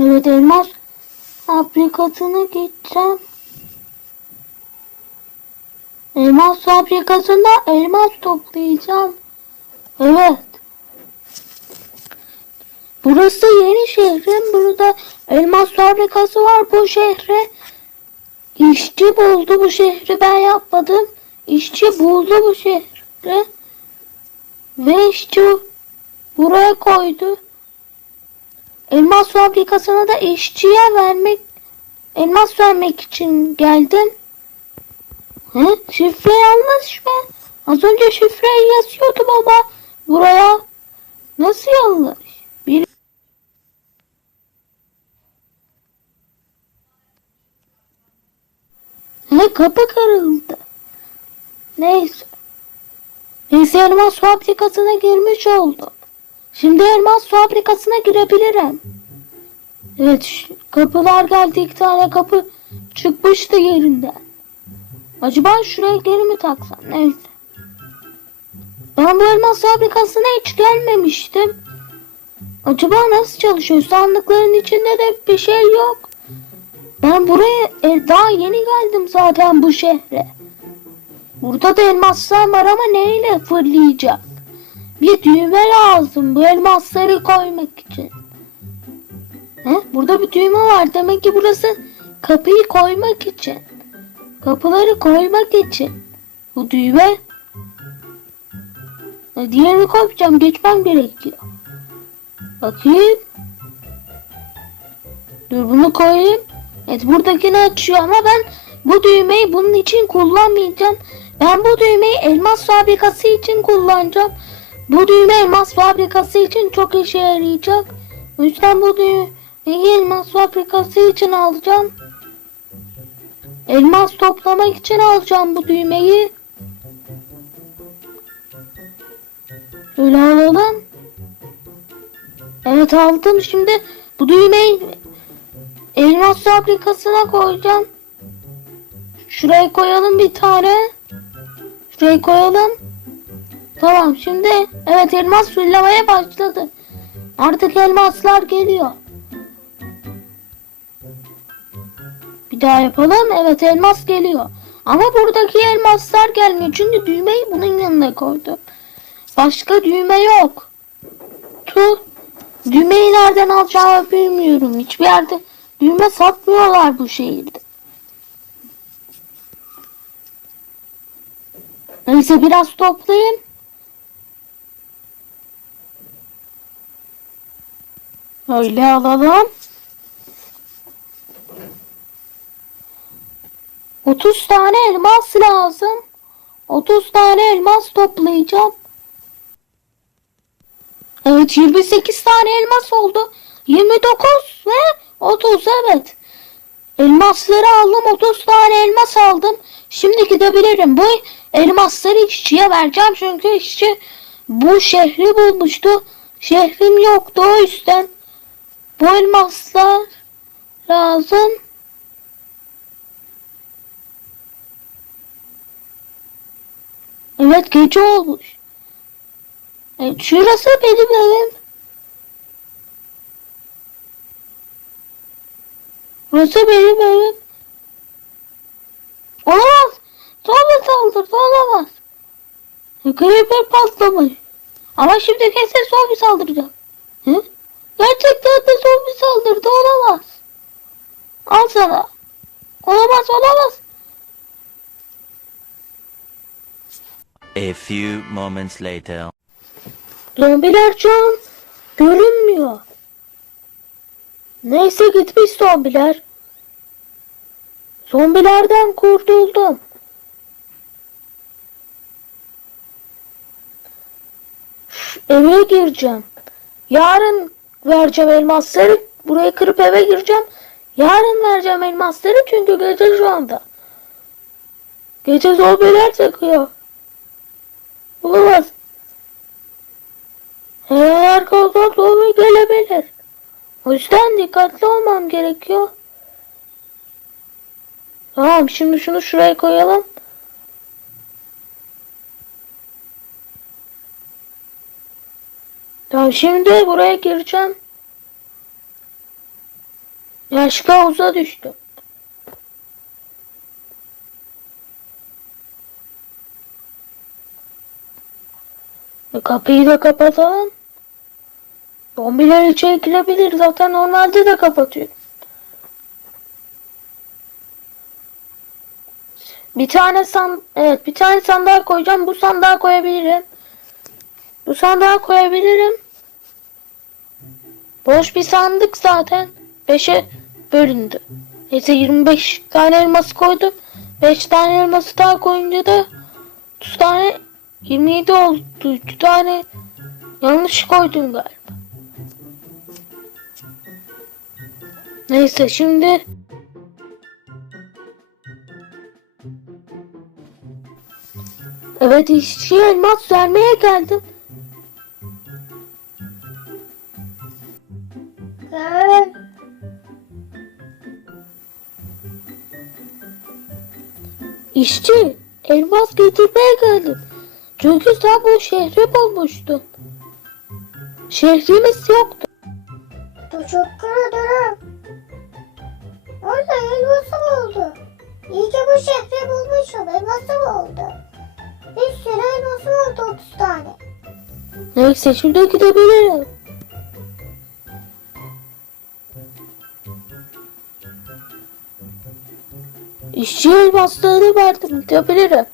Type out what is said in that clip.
Evet elmas fabrikasına gideceğim. Elmas fabrikasında elmas toplayacağım. Evet. Burası yeni şehrim. Burada elmas fabrikası var bu şehre. İşçi buldu bu şehri ben yapmadım. İşçi buldu bu şehri. Ve işçi buraya koydu. Elmas fabrikasına da işçiye vermek, elmas vermek için geldim. Hı? Şifre yanlış mı? Az önce şifreyi yazıyordu baba. Buraya. Nasıl yanlış? Bir... He kapı kırıldı. Neyse. Neyse elmas fabrikasına girmiş oldum. Şimdi elmas fabrikasına girebilirim. Evet kapılar geldi iki tane kapı çıkmıştı yerinden. Acaba şuraya geri mi taksam neyse. Ben bu elmas fabrikasına hiç gelmemiştim. Acaba nasıl çalışıyor? Sandıkların içinde de bir şey yok. Ben buraya e, daha yeni geldim zaten bu şehre. Burada da elmaslar var ama neyle fırlayacak? Bir düğme lazım bu elmasları koymak için. He? Burada bir düğme var. Demek ki burası kapıyı koymak için. Kapıları koymak için. Bu düğme. E, Diğerini koyacağım. Geçmem gerekiyor. Bakayım. Dur bunu koyayım. Evet buradakini açıyor ama ben bu düğmeyi bunun için kullanmayacağım. Ben bu düğmeyi elmas fabrikası için kullanacağım. Bu düğme elmas fabrikası için çok işe yarayacak. O yüzden bu düğmeyi elmas fabrikası için alacağım. Elmas toplamak için alacağım bu düğmeyi. Öyle alalım. Evet aldım. Şimdi bu düğmeyi elmas fabrikasına koyacağım. Şuraya koyalım bir tane. Şuraya koyalım. Tamam şimdi evet elmas fırlamaya başladı. Artık elmaslar geliyor. Bir daha yapalım. Evet elmas geliyor. Ama buradaki elmaslar gelmiyor. Çünkü düğmeyi bunun yanına koydum. Başka düğme yok. Tu. Düğmeyi nereden alacağımı bilmiyorum. Hiçbir yerde düğme satmıyorlar bu şehirde. Neyse biraz toplayayım. Öyle alalım. 30 tane elmas lazım. 30 tane elmas toplayacağım. Evet 28 tane elmas oldu. 29 ve 30 evet. Elmasları aldım 30 tane elmas aldım. Şimdi gidebilirim. Bu elmasları işçiye vereceğim çünkü işçi bu şehri bulmuştu. Şehrim yoktu o yüzden. Bu elmaslar lazım. Evet gece olmuş. Evet, şurası benim evim. Burası benim evim. Olamaz. Zombi saldırdı olamaz. Creeper patlamış. Ama şimdi kesin zombi saldıracak. Hı? Gerçekten de zombi saldırdı olamaz. Al sana. Olamaz olamaz. A few moments later. Zombiler şu an görünmüyor. Neyse gitmiş zombiler. Zombilerden kurtuldum. Üf, Eve gireceğim. Yarın vereceğim elmasları. Burayı kırıp eve gireceğim. Yarın vereceğim elmasları çünkü gece şu anda. Gece zombiler çıkıyor. Olamaz. Her arkadan zombi gelebilir. O yüzden dikkatli olmam gerekiyor. Tamam şimdi şunu şuraya koyalım. Tamam şimdi buraya gireceğim. Yaşlı havuza düştüm. E, Kapıyı da kapatalım. Zombiler içeri girebilir. Zaten normalde de kapatıyor. Bir tane san evet bir tane sandal koyacağım. Bu sandığa koyabilirim. Bu sandığa koyabilirim. Boş bir sandık zaten. 5'e bölündü. Neyse 25 tane elması koydum. 5 tane elması daha koyunca da 30 tane 27 oldu. 3 tane yanlış koydum galiba. Neyse şimdi Evet işçi elmas vermeye geldim. İşçi elmas getirmeye geldim. Çünkü sen bu şehri bulmuştun. Şehrimiz yoktu. Teşekkür ederim. Orada elmasım oldu. İyi ki bu şehri bulmuşum. Elmasım oldu. Bir sürü elmasım oldu 30 tane. Neyse şimdi gidebilirim. İşçi elmaslarını verdim gidebilirim.